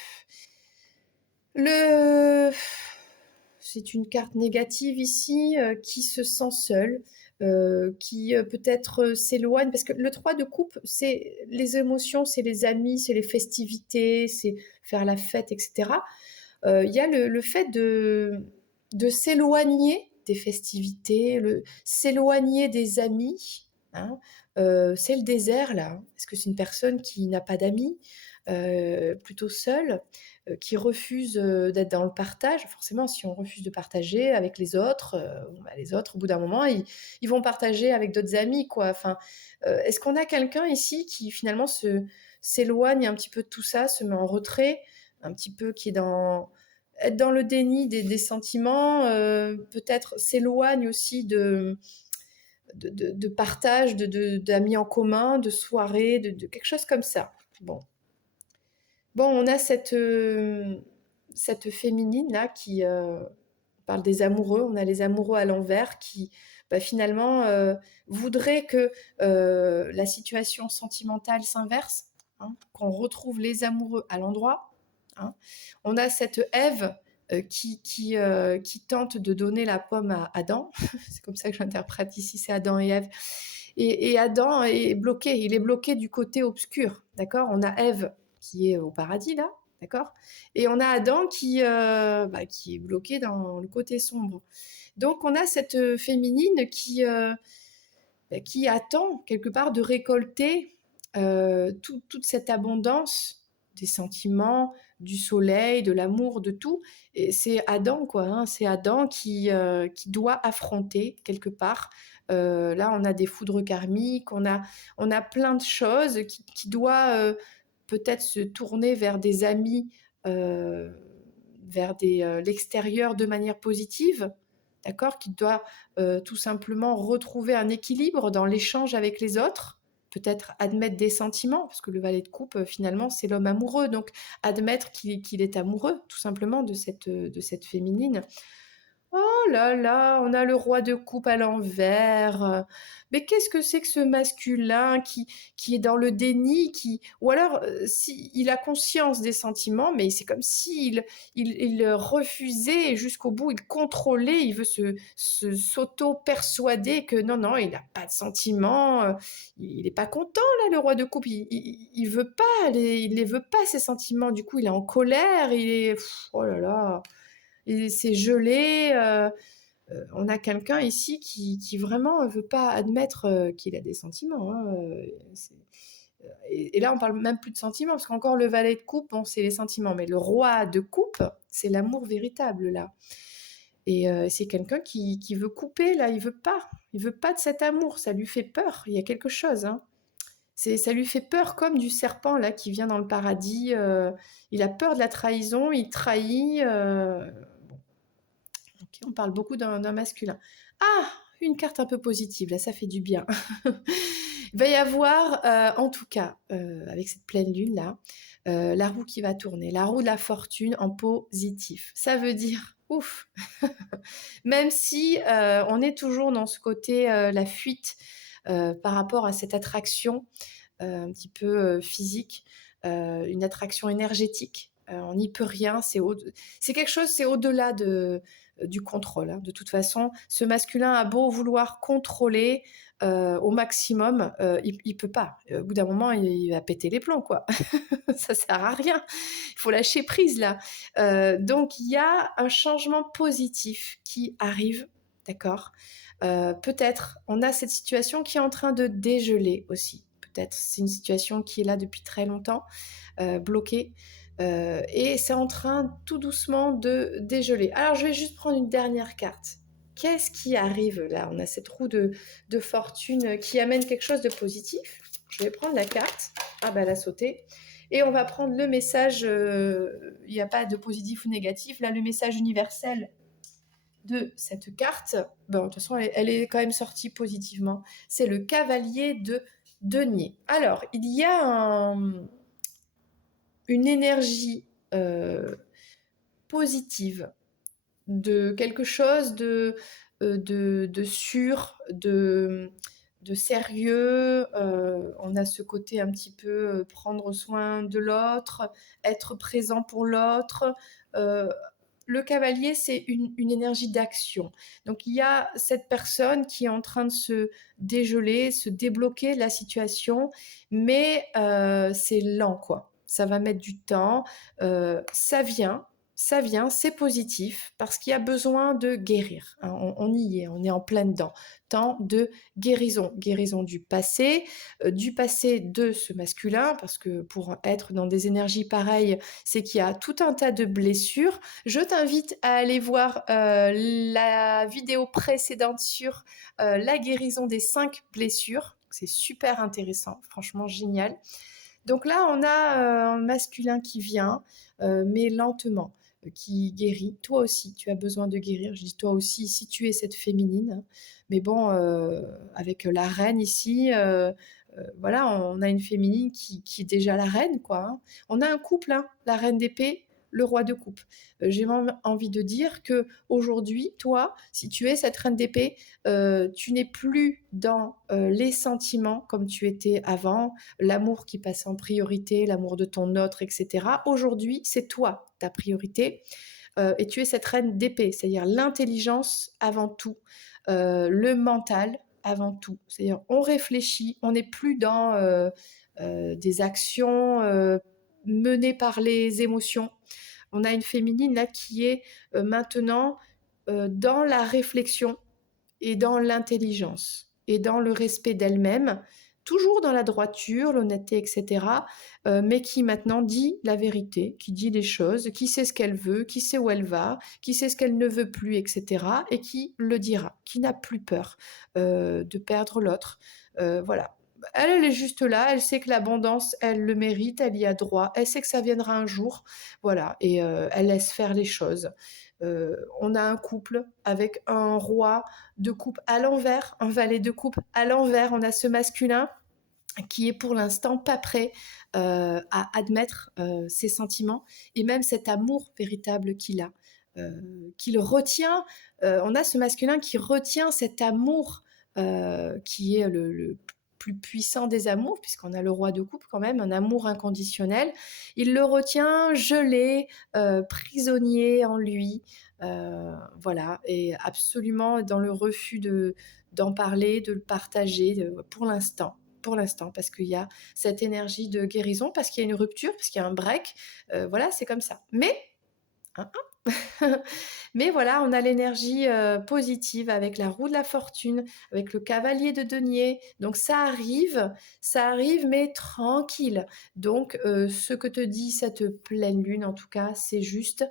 c'est une carte négative ici, qui se sent seul, qui, peut-être, s'éloigne parce que le 3 de coupe, c'est les émotions, c'est les amis, c'est les festivités, c'est faire la fête et cetera. Il y a le fait de s'éloigner des festivités, s'éloigner des amis, hein. C'est le désert là, hein. Est-ce que c'est une personne qui n'a pas d'amis, plutôt seule, qui refuse, d'être dans le partage? Forcément, si on refuse de partager avec les autres, bon bah, les autres, au bout d'un moment, ils vont partager avec d'autres amis, quoi. Enfin, est-ce qu'on a quelqu'un ici qui finalement s'éloigne un petit peu de tout ça, se met en retrait, un petit peu qui est dans être dans le déni des sentiments, peut-être s'éloigne aussi de partage, d'amis en commun, de soirées, de quelque chose comme ça. Bon, on a cette féminine là qui parle des amoureux. On a les amoureux à l'envers qui bah, finalement voudraient que la situation sentimentale s'inverse, hein, qu'on retrouve les amoureux à l'endroit, hein. On a cette Ève qui tente de donner la pomme à Adam. C'est comme ça que j'interprète ici, c'est Adam et Ève. Et Adam est bloqué, il est bloqué du côté obscur, d'accord? On a Ève qui est au paradis là, d'accord? Et on a Adam qui est bloqué dans le côté sombre. Donc on a cette féminine qui attend quelque part de récolter toute cette abondance des sentiments, du soleil, de l'amour, de tout. Et c'est Adam, quoi, hein, c'est Adam qui doit affronter quelque part. Là, on a des foudres karmiques, on a plein de choses qui doit peut-être se tourner vers des amis, euh, vers l'extérieur de manière positive, d'accord, qui doit tout simplement retrouver un équilibre dans l'échange avec les autres, peut-être admettre des sentiments, parce que le valet de coupe, finalement, c'est l'homme amoureux, donc admettre qu'il est amoureux, tout simplement, de cette féminine. Oh là là, on a le roi de coupe à l'envers. Mais qu'est-ce que c'est que ce masculin qui est dans le déni, ou alors si, il a conscience des sentiments, mais c'est comme s'il il refusait jusqu'au bout, il contrôlait, il veut s'auto-persuader que non, non, il n'a pas de sentiments, il n'est pas content là, le roi de coupe, il veut pas, il les veut pas ces sentiments, du coup il est en colère, oh là là, et c'est gelé. On a quelqu'un ici qui vraiment ne veut pas admettre qu'il a des sentiments, hein, et là, on parle même plus de sentiments, parce qu'encore le valet de coupe, bon, c'est les sentiments, mais le roi de coupe, c'est l'amour véritable, là. Et c'est quelqu'un qui veut couper, là, il veut pas de cet amour, ça lui fait peur, il y a quelque chose, hein. Ça lui fait peur comme du serpent, là, qui vient dans le paradis, il a peur de la trahison, il trahit, OK, on parle beaucoup d'un masculin. Ah! Une carte un peu positive, là, ça fait du bien. Il va y avoir, en tout cas, avec cette pleine lune-là, la roue qui va tourner, la roue de la fortune en positif. Ça veut dire, ouf! Même si on est toujours dans ce côté, la fuite, par rapport à cette attraction un petit peu physique, une attraction énergétique. On n'y peut rien, c'est quelque chose, c'est au-delà du contrôle, hein. De toute façon, ce masculin a beau vouloir contrôler au maximum, il peut pas. Au bout d'un moment, il va péter les plombs, quoi. Ça sert à rien. Il faut lâcher prise là. Donc il y a un changement positif qui arrive, d'accord. Peut-être on a cette situation qui est en train de dégeler aussi. Peut-être c'est une situation qui est là depuis très longtemps, bloquée, et c'est en train tout doucement de dégeler. Alors je vais juste prendre une dernière carte. Qu'est-ce qui arrive là? On a cette roue de fortune qui amène quelque chose de positif. Je vais prendre la carte. Ah bah elle a sauté. Et on va prendre le message, il n'y a pas de positif ou négatif. Là, le message universel de cette carte, bon, de toute façon, elle est quand même sortie positivement. C'est le cavalier de denier. Alors, il y a une énergie positive de quelque chose de sûr, de sérieux. On a ce côté un petit peu prendre soin de l'autre, être présent pour l'autre. Euh, le cavalier, c'est une énergie d'action. Donc il y a cette personne qui est en train de se dégeler, se débloquer de la situation, mais c'est lent, quoi. Ça va mettre du temps. Ça vient, c'est positif parce qu'il y a besoin de guérir. Hein. On y est, on est en plein dedans. Temps de guérison, guérison du passé de ce masculin, parce que pour être dans des énergies pareilles, c'est qu'il y a tout un tas de blessures. Je t'invite à aller voir la vidéo précédente sur la guérison des 5 blessures. C'est super intéressant, franchement génial. Donc là, on a un masculin qui vient, mais lentement, qui guérit. Toi aussi, tu as besoin de guérir. Je dis toi aussi, si tu es cette féminine. Hein. Mais bon, avec la reine ici, voilà, on a une féminine qui est déjà la reine, quoi. Hein. On a un couple, hein, la reine d'épée, le roi de coupe. J'ai envie de dire que aujourd'hui, toi, si tu es cette reine d'épée, tu n'es plus dans les sentiments comme tu étais avant, l'amour qui passe en priorité, l'amour de ton autre, etc. Aujourd'hui, c'est toi ta priorité et tu es cette reine d'épée, c'est-à-dire l'intelligence avant tout, le mental avant tout. C'est-à-dire on réfléchit, on n'est plus dans des actions menées par les émotions. On a une féminine là qui est maintenant dans la réflexion et dans l'intelligence et dans le respect d'elle-même, toujours dans la droiture, l'honnêteté, etc., mais qui maintenant dit la vérité, qui dit les choses, qui sait ce qu'elle veut, qui sait où elle va, qui sait ce qu'elle ne veut plus, etc., et qui le dira, qui n'a plus peur de perdre l'autre. Voilà. Elle est juste là, elle sait que l'abondance, elle le mérite, elle y a droit, elle sait que ça viendra un jour, voilà, et elle laisse faire les choses. On a un couple avec un roi de coupe à l'envers, un valet de coupe à l'envers. On a ce masculin qui est pour l'instant pas prêt à admettre ses sentiments et même cet amour véritable qu'il a, qu'il retient. On a ce masculin qui retient cet amour qui est le plus puissant des amours, puisqu'on a le roi de coupe quand même, un amour inconditionnel. Il le retient gelé, prisonnier en lui, voilà, et absolument dans le refus d'en parler, de le partager, pour l'instant, parce qu'il y a cette énergie de guérison, parce qu'il y a une rupture, parce qu'il y a un break, voilà, c'est comme ça. Mais, hein, mais voilà, on a l'énergie positive avec la roue de la fortune, avec le cavalier de denier. Donc ça arrive, mais tranquille. Donc ce que te dit cette pleine lune, en tout cas, c'est juste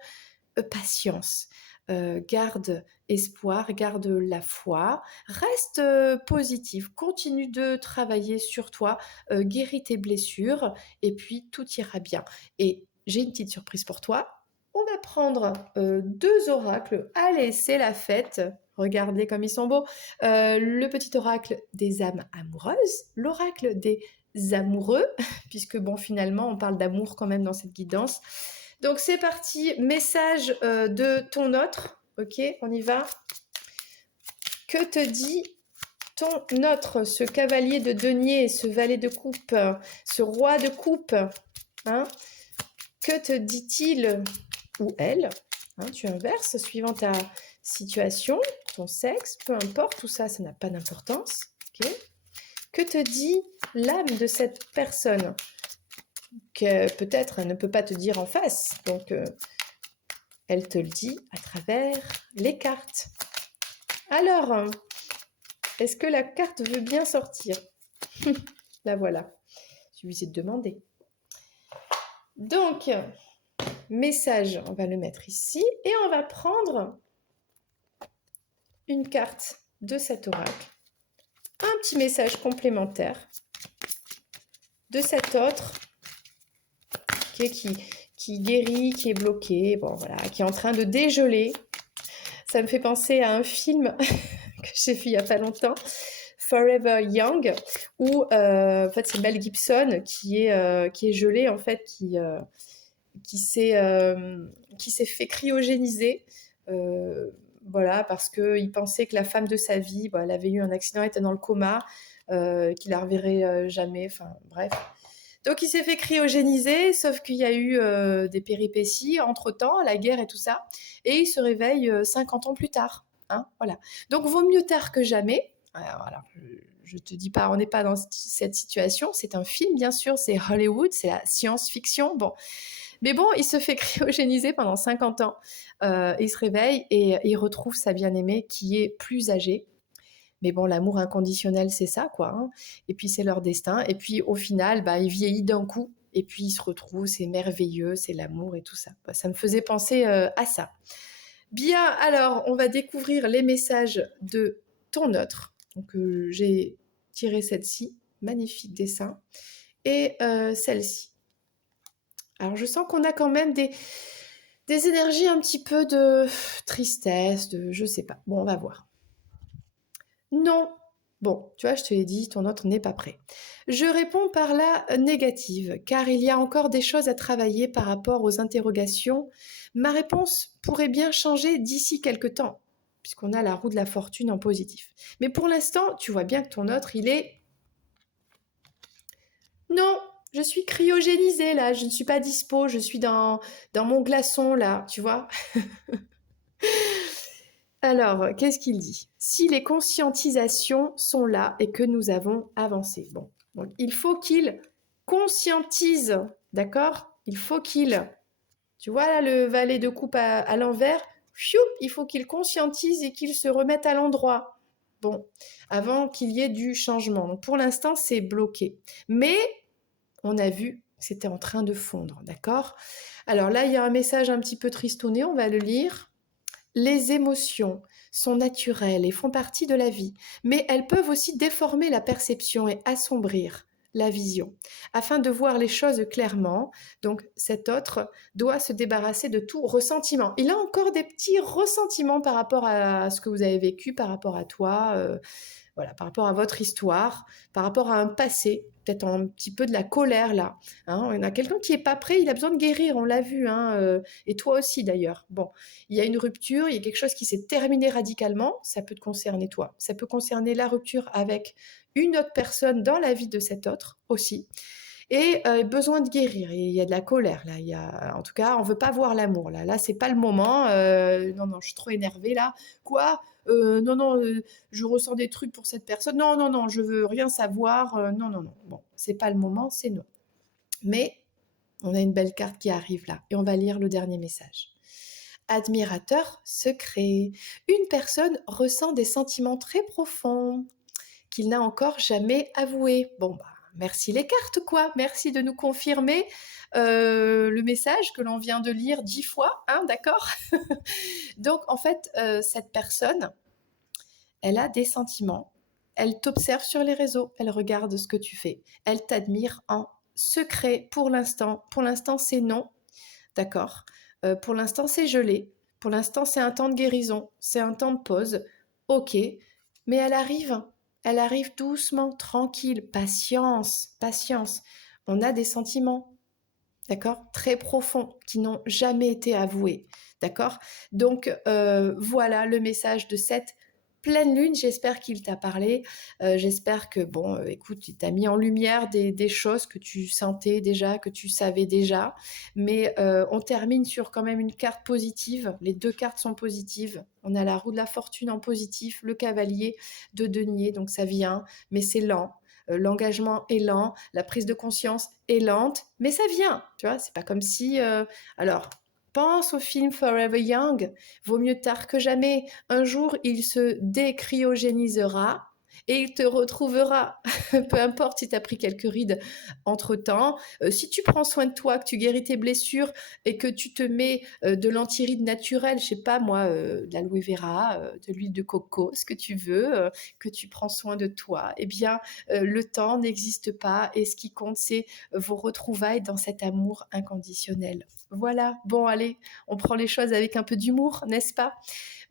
patience. Garde espoir, garde la foi, reste positif, continue de travailler sur toi, guéris tes blessures et puis tout ira bien. Et j'ai une petite surprise pour toi. On va prendre 2 oracles. Allez, c'est la fête. Regardez comme ils sont beaux. Le petit oracle des âmes amoureuses, l'oracle des amoureux, puisque bon, finalement, on parle d'amour quand même dans cette guidance. Donc c'est parti, message de ton autre, ok, on y va. Que te dit ton autre, ce cavalier de denier, ce valet de coupe, ce roi de coupe, hein? Que te dit-il ou elle, hein, tu inverses suivant ta situation, ton sexe, peu importe, tout ça, ça n'a pas d'importance, ok. Que te dit l'âme de cette personne que peut-être elle ne peut pas te dire en face, donc elle te le dit à travers les cartes. Alors, est-ce que la carte veut bien sortir? La voilà. Je lui ai demandé. Donc, message, on va le mettre ici et on va prendre une carte de cet oracle, un petit message complémentaire de cet autre qui guérit, qui est bloqué, bon voilà, qui est en train de dégeler. Ça me fait penser à un film que j'ai vu il n'y a pas longtemps, Forever Young, où en fait c'est Mel Gibson qui est gelé en fait, qui s'est fait cryogéniser. euh, voilà, parce qu'il pensait que la femme de sa vie, bon, elle avait eu un accident, elle était dans le coma, qu'il la reverrait jamais, enfin bref. Donc il s'est fait cryogéniser, sauf qu'il y a eu des péripéties entre-temps, la guerre et tout ça, et il se réveille 50 ans plus tard. Hein, voilà. Donc vaut mieux tard que jamais. Alors, je te dis pas, on n'est pas dans cette situation, c'est un film bien sûr, c'est Hollywood, c'est la science-fiction, bon. Mais bon, il se fait cryogéniser pendant 50 ans, il se réveille et il retrouve sa bien-aimée qui est plus âgée. Mais bon, l'amour inconditionnel, c'est ça, quoi. Hein. Et puis, c'est leur destin. Et puis, au final, bah, il vieillit d'un coup. Et puis, il se retrouve, c'est merveilleux, c'est l'amour et tout ça. Bah, ça me faisait penser à ça. Bien, alors, on va découvrir les messages de ton autre. Donc, j'ai tiré celle-ci, magnifique dessin, et celle-ci. Alors, je sens qu'on a quand même des énergies un petit peu de tristesse, de je sais pas. Bon, on va voir. Non. Bon, tu vois, je te l'ai dit, ton autre n'est pas prêt. Je réponds par la négative, car il y a encore des choses à travailler par rapport aux interrogations. Ma réponse pourrait bien changer d'ici quelque temps, puisqu'on a la roue de la fortune en positif. Mais pour l'instant, tu vois bien que ton autre, il est... Non, je suis cryogénisée là, je ne suis pas dispo, je suis dans mon glaçon là, tu vois. Alors, qu'est-ce qu'il dit? Si les conscientisations sont là et que nous avons avancé. Bon, donc il faut qu'il conscientise, d'accord? Il faut qu'il, tu vois là le valet de coupe à l'envers, il faut qu'il conscientise et qu'il se remette à l'endroit. Bon, avant qu'il y ait du changement. Donc pour l'instant, c'est bloqué. Mais on a vu que c'était en train de fondre, d'accord? Alors là, il y a un message un petit peu tristouné, on va le lire. Les émotions sont naturelles et font partie de la vie, mais elles peuvent aussi déformer la perception et assombrir la vision. Afin de voir les choses clairement, donc cet autre doit se débarrasser de tout ressentiment. Il a encore des petits ressentiments par rapport à ce que vous avez vécu, par rapport à toi, voilà, par rapport à votre histoire, par rapport à un passé, peut-être un petit peu de la colère là. Hein. On a quelqu'un qui est pas prêt, il a besoin de guérir, on l'a vu, hein, et toi aussi d'ailleurs. Bon, il y a une rupture, il y a quelque chose qui s'est terminé radicalement, ça peut te concerner toi, ça peut concerner la rupture avec une autre personne dans la vie de cet autre aussi. Et besoin de guérir. Et il y a de la colère là. Il y a, en tout cas, on veut pas voir l'amour là. Là, c'est pas le moment. Non, non, je suis trop énervée là. Quoi? Non, non, je ressens des trucs pour cette personne. Non, non, non, je veux rien savoir. Non, non, non. Bon, c'est pas le moment, c'est non. Mais on a une belle carte qui arrive là. Et on va lire le dernier message. Admirateur secret. Une personne ressent des sentiments très profonds qu'il n'a encore jamais avoués. Bon, bah, merci les cartes, quoi. Merci de nous confirmer le message que l'on vient de lire 10 fois, hein, d'accord? Donc, en fait, cette personne, elle a des sentiments. Elle t'observe sur les réseaux, elle regarde ce que tu fais. Elle t'admire en secret pour l'instant. Pour l'instant, c'est non, d'accord? Pour l'instant, c'est gelé. Pour l'instant, c'est un temps de guérison. C'est un temps de pause. Ok, mais elle arrive doucement, tranquille, patience, patience. On a des sentiments, d'accord, très profonds, qui n'ont jamais été avoués, d'accord. Donc voilà le message de cette pleine lune. J'espère qu'il t'a parlé. J'espère que, bon, écoute, il t'a mis en lumière des choses que tu sentais déjà, que tu savais déjà. Mais on termine sur quand même une carte positive. Les deux cartes sont positives. On a la roue de la fortune en positif, le cavalier de denier, donc ça vient, mais c'est lent. L'engagement est lent, la prise de conscience est lente, mais ça vient, tu vois, c'est pas comme si... Alors, pense au film Forever Young, vaut mieux tard que jamais. Un jour, il se décryogénisera et il te retrouvera. Peu importe si tu as pris quelques rides entre-temps. Si tu prends soin de toi, que tu guéris tes blessures et que tu te mets de l'anti-rides naturel, je sais pas moi, de l'aloe vera, de l'huile de coco, ce que tu veux, que tu prends soin de toi, eh bien, le temps n'existe pas et ce qui compte, c'est vos retrouvailles dans cet amour inconditionnel. Voilà, bon allez, on prend les choses avec un peu d'humour, n'est-ce pas?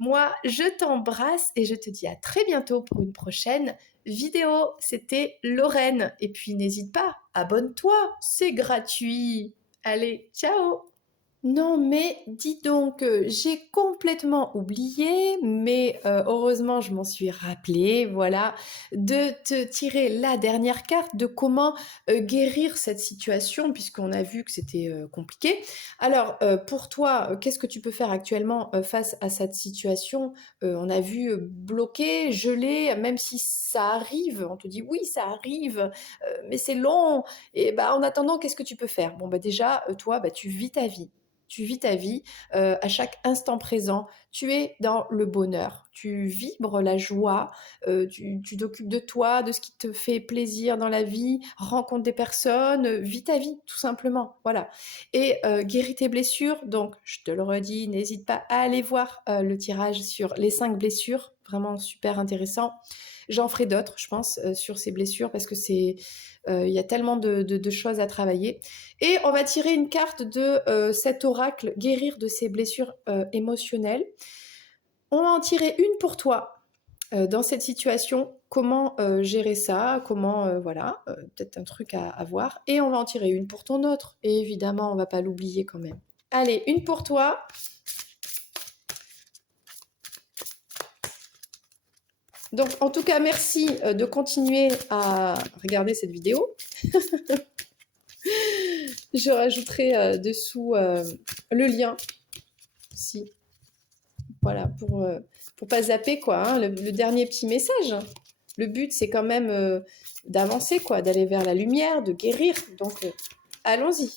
Moi, je t'embrasse et je te dis à très bientôt pour une prochaine vidéo. C'était Lorraine. Et puis n'hésite pas, abonne-toi, c'est gratuit. Allez, ciao! Non, mais dis donc, j'ai complètement oublié, mais heureusement, je m'en suis rappelée, voilà, de te tirer la dernière carte de comment guérir cette situation, puisqu'on a vu que c'était compliqué. Alors, pour toi, qu'est-ce que tu peux faire actuellement face à cette situation? On a vu bloqué, gelé, même si ça arrive, on te dit oui, ça arrive, mais c'est long. Et bah, en attendant, qu'est-ce que tu peux faire? Bon, bah déjà, toi, bah, tu vis ta vie. Tu vis ta vie à chaque instant présent. Tu es dans le bonheur. Tu vibres la joie. Tu t'occupes de toi, de ce qui te fait plaisir dans la vie. Rencontre des personnes. Vis ta vie, tout simplement. Voilà. Et guéris tes blessures. Donc, je te le redis, n'hésite pas à aller voir le tirage sur les 5 blessures. Vraiment super intéressant. J'en ferai d'autres, je pense, sur ces blessures parce que il y a tellement de choses à travailler. Et on va tirer une carte de cet oracle, guérir de ses blessures émotionnelles. On va en tirer une pour toi dans cette situation. Comment gérer ça? Comment, voilà, peut-être un truc à voir. Et on va en tirer une pour ton autre. Et évidemment, on ne va pas l'oublier quand même. Allez, une pour toi. Donc, en tout cas, merci de continuer à regarder cette vidéo. Je rajouterai dessous le lien aussi. Voilà, pour pas zapper, quoi. Hein, le dernier petit message. Le but, c'est quand même d'avancer, quoi, d'aller vers la lumière, de guérir. Donc, allons-y.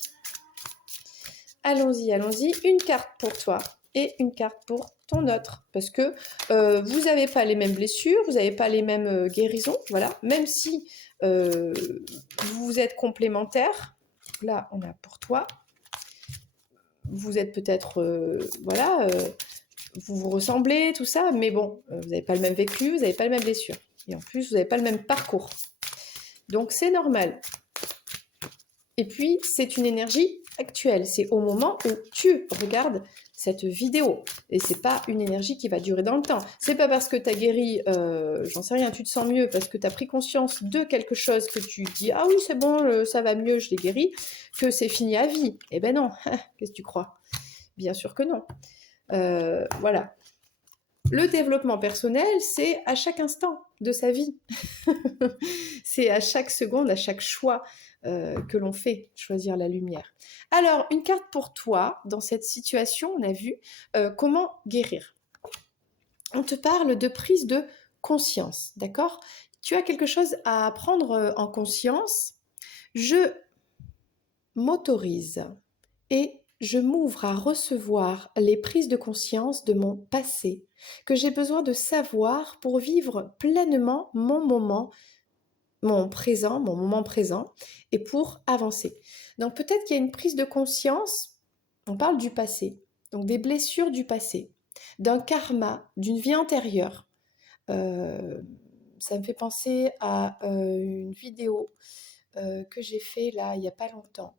Allons-y, allons-y. Une carte pour toi et une carte pour ton autre. Parce que vous n'avez pas les mêmes blessures, vous n'avez pas les mêmes guérisons. Voilà. Même si vous êtes complémentaires. Là, on a pour toi. Vous êtes peut-être, voilà, vous vous ressemblez, tout ça, mais bon, vous n'avez pas le même vécu, vous n'avez pas les mêmes blessures. Et en plus, vous n'avez pas le même parcours. Donc, c'est normal. Et puis, c'est une énergie actuelle. C'est au moment où tu regardes cette vidéo. Et c'est pas une énergie qui va durer dans le temps. C'est pas parce que tu as guéri, j'en sais rien, tu te sens mieux, parce que tu as pris conscience de quelque chose que tu dis, ah oui, c'est bon, ça va mieux, je l'ai guéri, que c'est fini à vie. Eh ben non, qu'est-ce que tu crois? Bien sûr que non. Voilà. Le développement personnel, c'est à chaque instant de sa vie. C'est à chaque seconde, à chaque choix que l'on fait, choisir la lumière. Alors, une carte pour toi, dans cette situation, on a vu comment guérir. On te parle de prise de conscience, d'accord? Tu as quelque chose à prendre en conscience. Je m'autorise et je m'ouvre à recevoir les prises de conscience de mon passé, que j'ai besoin de savoir pour vivre pleinement mon moment, mon moment présent, et pour avancer. Donc peut-être qu'il y a une prise de conscience, on parle du passé, donc des blessures du passé, d'un karma, d'une vie antérieure. Ça me fait penser à une vidéo que j'ai fait là, il n'y a pas longtemps.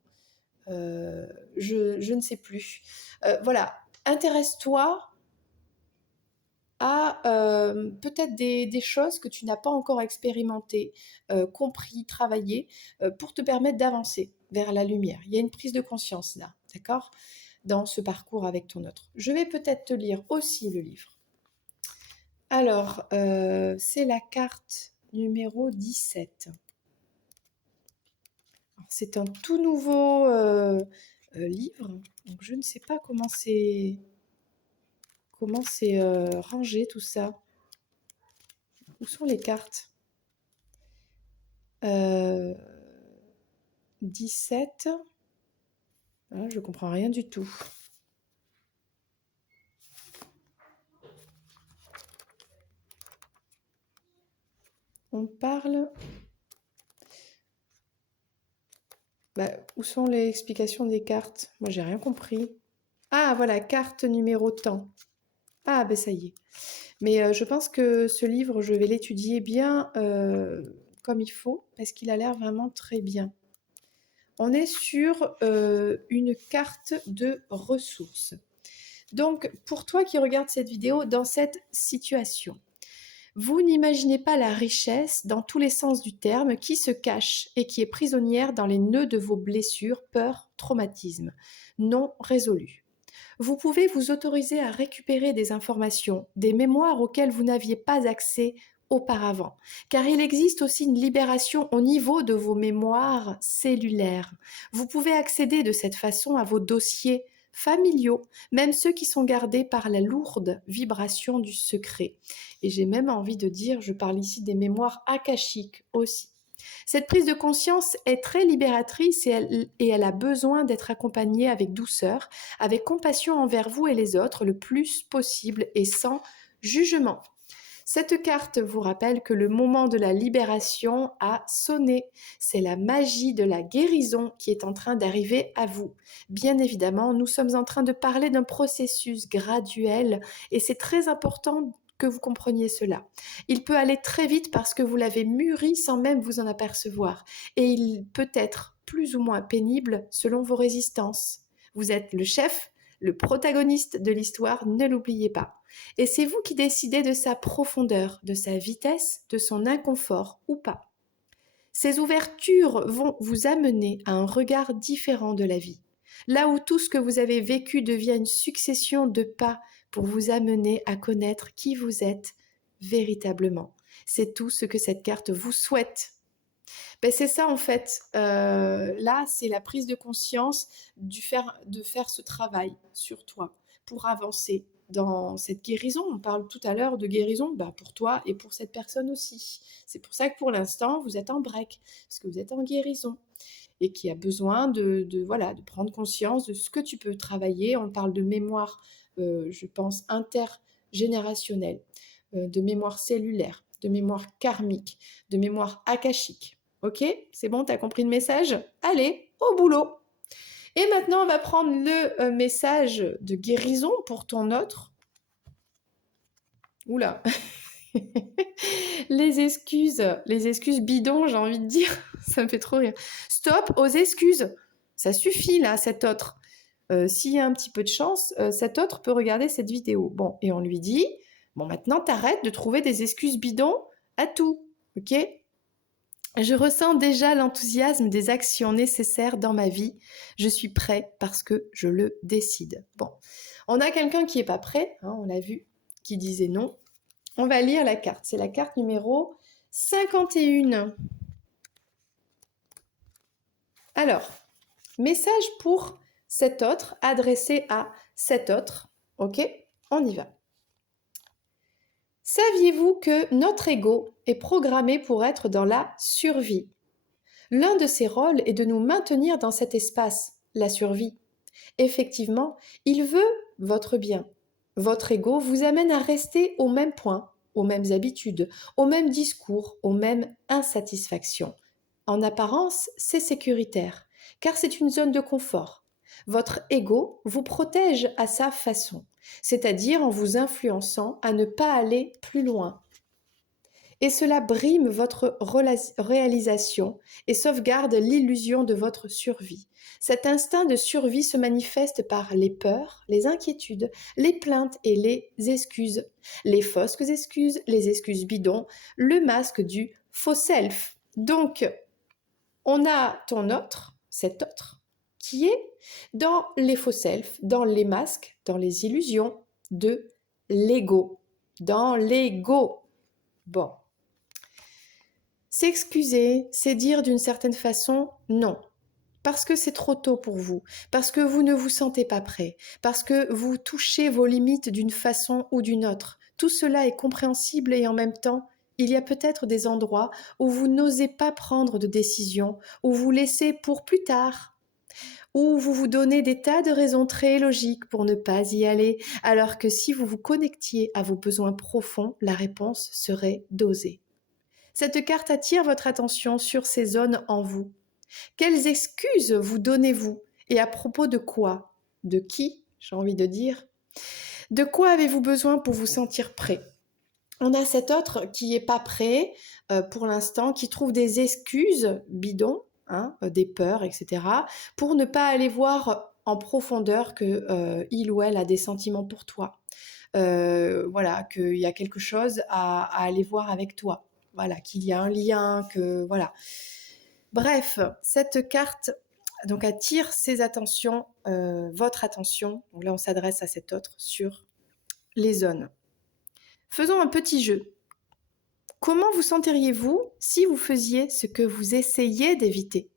Je ne sais plus. Voilà, intéresse-toi à peut-être des choses que tu n'as pas encore expérimentées, compris, travaillées, pour te permettre d'avancer vers la lumière. Il y a une prise de conscience là, d'accord? Dans ce parcours avec ton autre. Je vais peut-être te lire aussi le livre. Alors, c'est la carte numéro 17. C'est un tout nouveau livre, donc je ne sais pas comment c'est rangé tout ça. Où sont les cartes 17. Ah, je comprends rien du tout. On parle... où sont les explications des cartes? Moi, j'ai rien compris. Ah, voilà, carte numéro tant. Ah, ben ça y est. Mais je pense que ce livre, je vais l'étudier bien comme il faut, parce qu'il a l'air vraiment très bien. On est sur une carte de ressources. Donc, pour toi qui regardes cette vidéo, dans cette situation, vous n'imaginez pas la richesse, dans tous les sens du terme, qui se cache et qui est prisonnière dans les nœuds de vos blessures, peurs, traumatismes, non résolus. Vous pouvez vous autoriser à récupérer des informations, des mémoires auxquelles vous n'aviez pas accès auparavant, car il existe aussi une libération au niveau de vos mémoires cellulaires. Vous pouvez accéder de cette façon à vos dossiers familiaux, même ceux qui sont gardés par la lourde vibration du secret. Et j'ai même envie de dire, je parle ici des mémoires akashiques aussi. Cette prise de conscience est très libératrice et elle a besoin d'être accompagnée avec douceur, avec compassion envers vous et les autres le plus possible et sans jugement. Cette carte vous rappelle que le moment de la libération a sonné. C'est la magie de la guérison qui est en train d'arriver à vous. Bien évidemment, nous sommes en train de parler d'un processus graduel et c'est très important que vous compreniez cela. Il peut aller très vite parce que vous l'avez mûri sans même vous en apercevoir et il peut être plus ou moins pénible selon vos résistances. Vous êtes le chef, le protagoniste de l'histoire, ne l'oubliez pas. Et c'est vous qui décidez de sa profondeur, de sa vitesse, de son inconfort ou pas. Ces ouvertures vont vous amener à un regard différent de la vie. Là où tout ce que vous avez vécu devient une succession de pas pour vous amener à connaître qui vous êtes véritablement. C'est tout ce que cette carte vous souhaite. C'est ça en fait. Là, c'est la prise de conscience de faire ce travail sur toi pour avancer dans cette guérison. On parle tout à l'heure de guérison pour toi et pour cette personne aussi. C'est pour ça que pour l'instant, vous êtes en break, parce que vous êtes en guérison et qui a besoin voilà, de prendre conscience de ce que tu peux travailler. On parle de mémoire, je pense, intergénérationnelle, de mémoire cellulaire, de mémoire karmique, de mémoire akashique. Ok? C'est bon, tu as compris le message? Allez, au boulot! Et maintenant, on va prendre le message de guérison pour ton autre. Oula! les excuses bidons, j'ai envie de dire. Ça me fait trop rire. Stop aux excuses. Ça suffit là, cet autre. S'il y a un petit peu de chance, cet autre peut regarder cette vidéo. Bon, et on lui dit, bon, maintenant, t'arrêtes de trouver des excuses bidons à tout. Ok? Je ressens déjà l'enthousiasme des actions nécessaires dans ma vie. Je suis prêt parce que je le décide. Bon, on a quelqu'un qui n'est pas prêt, hein, on l'a vu, qui disait non. On va lire la carte. C'est la carte numéro 51. Alors, message pour cet autre, adressé à cet autre. Ok, on y va. Saviez-vous que notre ego est programmé pour être dans la survie? L'un de ses rôles est de nous maintenir dans cet espace, la survie. Effectivement, il veut votre bien. Votre ego vous amène à rester au même point, aux mêmes habitudes, aux mêmes discours, aux mêmes insatisfactions. En apparence, c'est sécuritaire, car c'est une zone de confort. Votre ego vous protège à sa façon, c'est-à-dire en vous influençant à ne pas aller plus loin. Et cela brime votre réalisation et sauvegarde l'illusion de votre survie. Cet instinct de survie se manifeste par les peurs, les inquiétudes, les plaintes et les excuses. Les fausses excuses, les excuses bidons, le masque du faux self. Donc, on a ton autre, cet autre, qui est dans les faux self, dans les masques, dans les illusions de l'ego. Dans l'ego. Bon. S'excuser, c'est dire d'une certaine façon non. Parce que c'est trop tôt pour vous, parce que vous ne vous sentez pas prêt, parce que vous touchez vos limites d'une façon ou d'une autre. Tout cela est compréhensible et en même temps, il y a peut-être des endroits où vous n'osez pas prendre de décision, où vous laissez pour plus tard, où vous vous donnez des tas de raisons très logiques pour ne pas y aller, alors que si vous vous connectiez à vos besoins profonds, la réponse serait d'oser. Cette carte attire votre attention sur ces zones en vous. Quelles excuses vous donnez-vous? Et à propos de quoi? De qui, j'ai envie de dire? De quoi avez-vous besoin pour vous sentir prêt? On a cet autre qui est pas prêt, pour l'instant, qui trouve des excuses bidons, hein, des peurs et cetera, pour ne pas aller voir en profondeur que, il ou elle a des sentiments pour toi. Voilà, qu'il y a quelque chose à aller voir avec toi. Voilà, qu'il y a un lien, que voilà. Bref, cette carte donc attire ses attentions, votre attention, donc là on s'adresse à cet autre, sur les zones. Faisons un petit jeu. Comment vous sentiriez-vous si vous faisiez ce que vous essayez d'éviter?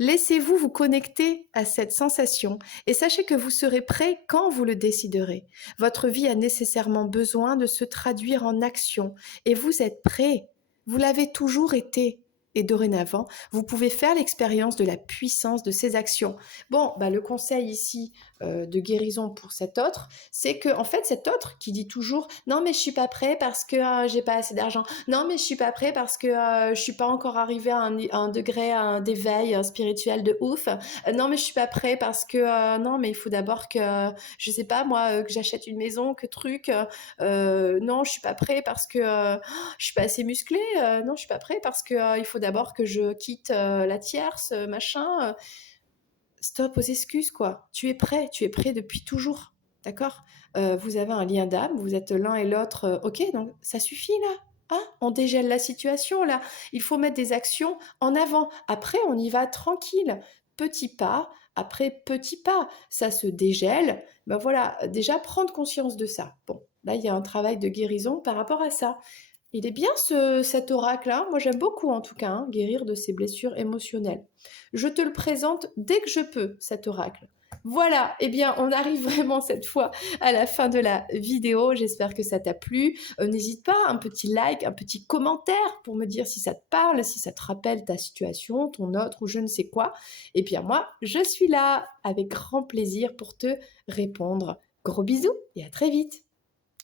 Laissez-vous vous connecter à cette sensation et sachez que vous serez prêt quand vous le déciderez. Votre vie a nécessairement besoin de se traduire en action et vous êtes prêt. Vous l'avez toujours été. Et dorénavant, vous pouvez faire l'expérience de la puissance de ces actions. Bon, bah, le conseil ici de guérison pour cet autre, c'est que en fait cet autre qui dit toujours non mais je suis pas prêt parce que j'ai pas assez d'argent, non mais je suis pas prêt parce que je suis pas encore arrivé à un degré d'éveil spirituel de ouf. Non mais je suis pas prêt parce que non mais il faut d'abord que je sais pas moi que j'achète une maison, que truc. Non je suis pas prêt parce que je suis pas assez musclé. Non je suis pas prêt parce que il faut d'abord que je quitte la tierce, machin. Stop aux excuses quoi. Tu es prêt depuis toujours, d'accord. Vous avez un lien d'âme, vous êtes l'un et l'autre, OK, donc ça suffit là, hein? On dégèle la situation là. Il faut mettre des actions en avant. Après on y va tranquille, petit pas après petit pas. Ça se dégèle, ben voilà, déjà prendre conscience de ça. Bon, là il y a un travail de guérison par rapport à ça. Il est bien cet oracle-là, moi j'aime beaucoup en tout cas, hein, guérir de ses blessures émotionnelles. Je te le présente dès que je peux, cet oracle. Voilà, eh bien on arrive vraiment cette fois à la fin de la vidéo, j'espère que ça t'a plu. N'hésite pas, un petit like, un petit commentaire pour me dire si ça te parle, si ça te rappelle ta situation, ton autre ou je ne sais quoi. Et bien moi, je suis là avec grand plaisir pour te répondre. Gros bisous et à très vite.